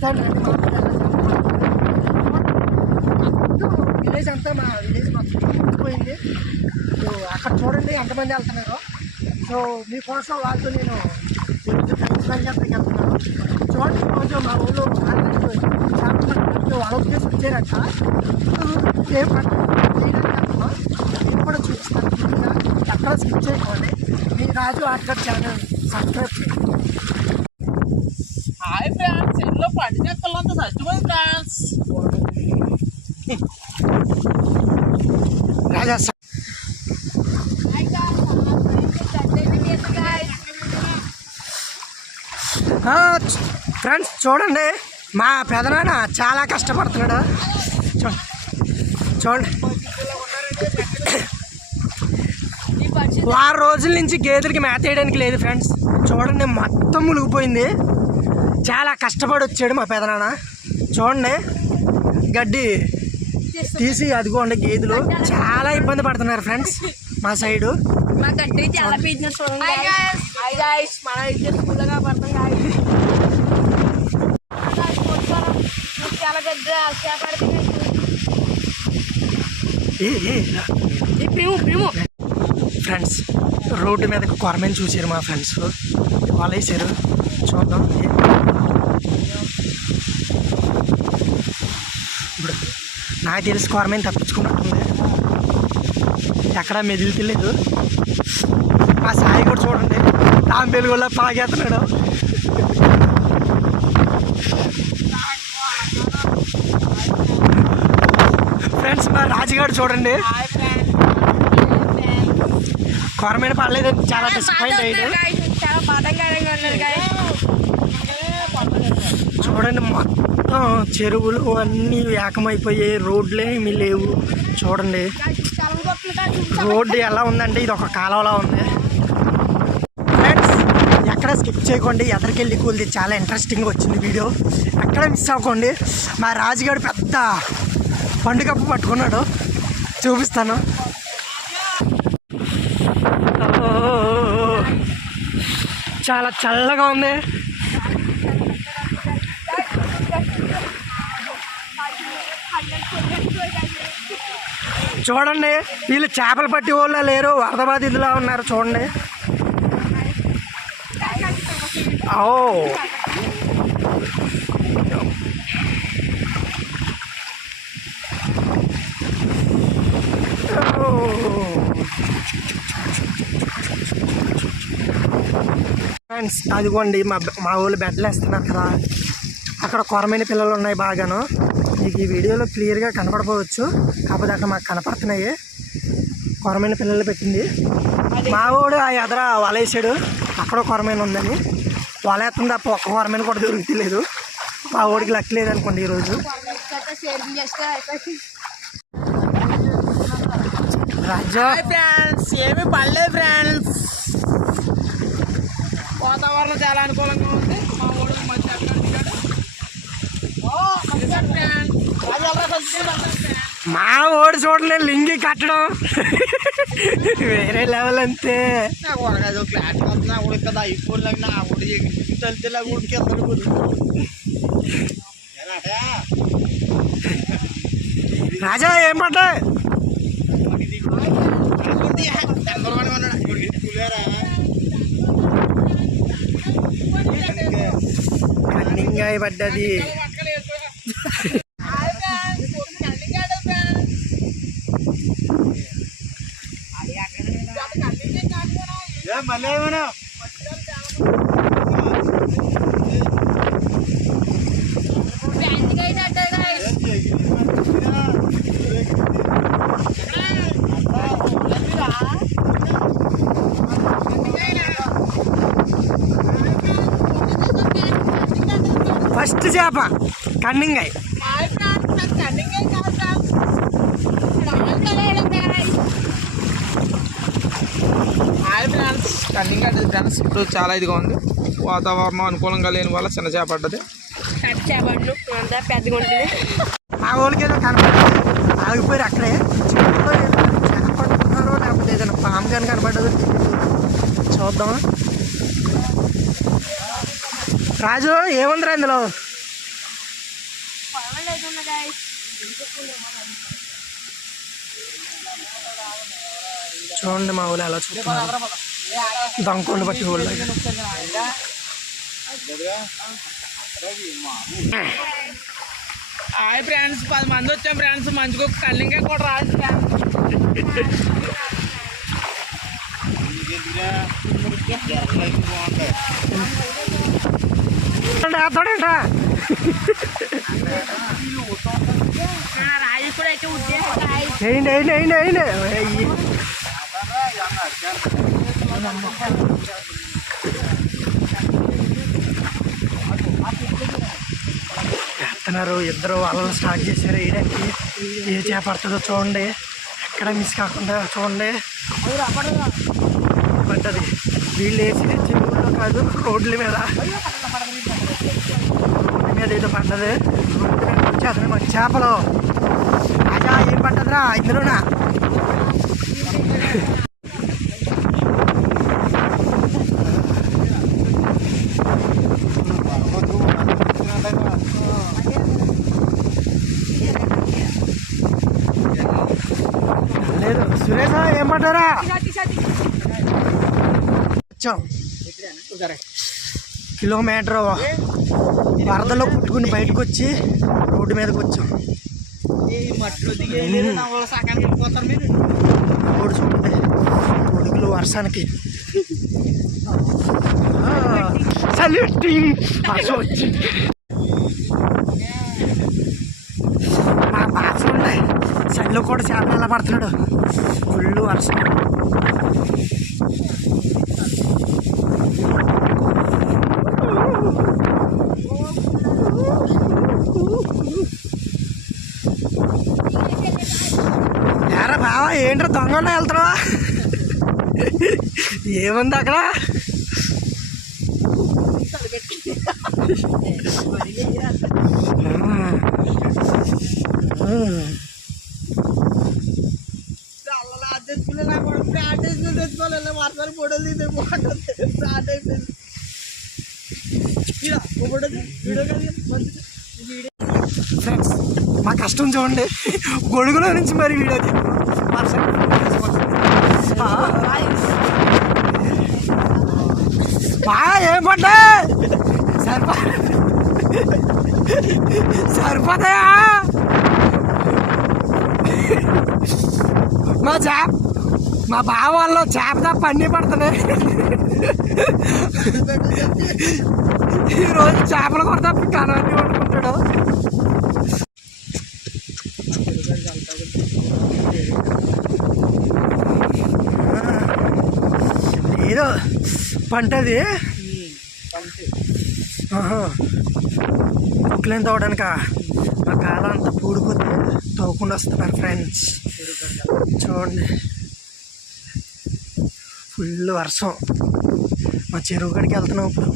చూపిస్తాను రండి. విలేజ్ అంతా మా విలేజ్ మొత్తం పోయింది. సో అక్కడ చూడండి ఎంతమంది వెళ్తున్నారు. సో మీకోసం వాళ్ళతో నేను టైం చెప్పడానికి వెళ్తున్నాను. చూడండి రోజు మా ఊళ్ళో వాళ్ళ ఉద్దేశం వచ్చారట. ఏం వెళ్తున్నాం నేను కూడా చూపిస్తాను. ఎక్కడ స్కిప్ చేయకండి. మీ రాజు ఆర్ట్గడ్ ఛానల్ సబ్స్క్రైబ్ చేయండి. హాయ్ ఫ్రెండ్స్, ఇంట్లో పండు చెక్కలంతా చచ్చిపోయింది ఫ్రెండ్స్. రాజా ఫ్రెండ్స్ చూడండి, మా పెదనాన్న చాలా కష్టపడుతున్నాడు. చూడండి, వారం రోజుల నుంచి గేదెలకి మేత వేయడానికి లేదు ఫ్రెండ్స్. చూడండి మొత్తం మునిగిపోయింది. చాలా కష్టపడి వచ్చాడు మా పెదనాన్న. చూడండి గడ్డి తీసి అదిగోండి గేదెలు చాలా ఇబ్బంది పడుతున్నారు ఫ్రెండ్స్ మా సైడు. ఫ్రెండ్స్ రోడ్డు మీద కొరమని చూసారు మా ఫ్రెండ్స్, వాళ్ళు వేసారు. చూద్దాం. ఇప్పుడు నాకు తెలిసి కొరమని తప్పించుకున్నట్టుంది, ఎక్కడ మెదిలితలేదు. మా సాయి కూడా చూడండి తాంబేలు కూడా పాగేస్తున్నాడు. ఫ్రెండ్స్ మా రాజుగారు చూడండి కొరమైన పడలేదని చాలా డిసప్పాయింట్ అయ్యాడు. చూడండి మొత్తం చెరువులు అన్నీ ఏకమైపోయాయి, రోడ్లే ఏమీ లేవు. చూడండి రోడ్డు ఎలా ఉందంటే ఇది ఒక కాలువలా ఉంది. ఫ్రెండ్స్ ఎక్కడ స్కిప్ చేయకండి, ఎదరికెళ్ళి కూలిది చాలా ఇంట్రెస్టింగ్గా వచ్చింది వీడియో, ఎక్కడ మిస్ అవ్వకండి. మా రాజుగారు పెద్ద పండుగప్పు పట్టుకున్నాడు, చూపిస్తాను. చాలా చల్లగా ఉంది. చూడండి వీళ్ళు చేపలు పట్టి వాళ్ళ లేరు, వరద బాధితులా ఉన్నారు. చూడండి ఫ్రెండ్స్ అదిగోండి మా ఊళ్ళు బెడ్లు వేస్తున్నారు కదా, అక్కడ కొరమైన పిల్లలు ఉన్నాయి బాగాను. మీకు ఈ వీడియోలో క్లియర్గా కనపడపోవచ్చు, కాకపోతే అక్కడ మాకు కనపడుతున్నాయి. కొరమైన పిల్లలు పెట్టింది మా వాడు. ఆ ఎదర వలేసాడు, అక్కడ కొరమైన ఉందని వలేస్తుంది. తప్ప ఒక్క కొరమైన కూడా దొరుకుతలేదు. మా వాడికి లక్ లేదనుకోండి ఈరోజు. రాజా ఫ్రెండ్స్ ఏమి పడలేదు ఫ్రెండ్స్, వాతావరణం చాలా అనుకూలంగా ఉంది. మా ఊరు మంచి మా ఓడి చూడలే లింగి కట్టడం వేరే లెవెల్ అంతే. రాజా ఏం పడ్డా కన్నింగాయ పడ్డది. ఫస్ట్ చేప కన్నింగాయ. కన్నింగ్ అంటే ఫ్రెండ్స్ ఇప్పుడు చాలా ఇదిగా ఉంది, వాతావరణం అనుకూలంగా లేని వల్ల చిన్న చేప పడ్డది. మా ఊళ్ళకి ఏదో కనపడదు, ఆగిపోయారు అక్కడే. కనపడుతున్నారో లేకపోతే ఏదైనా పాము కానీ కనపడదు, చూద్దాం. రాజు ఏముందిరా ఇందులో? చూడండి మా ఊళ్ళో ఎలా చూస్తున్నారు దంకొని బట్టి ఊళ్ళో. హాయ్ ఫ్రెండ్స్, 10 మంది వచ్చాం ఫ్రెండ్స్. మంచిగా ఒక కళ్ళింగా కూడా రాదు ఫ్రెండ్స్. వేయండి వేయండి వేయండి వేయండి. వేస్తున్నారు ఇద్దరు వాళ్ళని స్టార్ట్ చేశారు వేయడానికి. ఏ చేప పడుతుందో చూడండి, ఎక్కడ మిస్ కాకుండా చూడండి. పడ్డది. వీళ్ళు వేసి చెరువుల్లో కాదు, రోడ్ల మీద ఏదో పడ్డది. రోడ్ల మీద వచ్చేస్తుంది మన చేపలు. రాజా ఏం పడ్డదిరా ఇందులోనా? లేదు సురేష్ ఏం పడ్డారా? వచ్చాం కిలోమీటర్ వరదలో పుట్టుకుని బయటకు వచ్చి రోడ్డు మీదకి వచ్చాం. రోడ్డు చూడండి, కొడుకులు వర్షానికి చలిట్టి వర్షం వచ్చి మా బాగా ఉంటాయి. చలిలో కూడా చేపలు ఎలా పడుతున్నాడు, ఫుల్ వర్షం. ఎరా బావా ఏంట్రా దొంగ వెళ్తున్నావా? ఏముంది అక్కడ? ఫ్రెండ్స్ మా కష్టం చూడండి, గొడుగులో నుంచి మరి వీడియో బాగా ఏం పడ్డా సరిపోతాయా? మా బావ వాళ్ళు చేప తప్ప అన్నీ పడుతున్నాయి. ఈరోజు చేపలు కూడా తప్ప కనవన్నీ పడుకుంటాడు. ఏదో పంటది మొక్కలేని తవ్వడానిక మా కాలం అంతా పూడిపోతే తవ్వకుండా వస్తున్నారు ఫ్రెండ్స్. చూడండి ఫుల్ వర్షం. మా చెరువు కాడికి వెళ్తున్నాం ఇప్పుడు.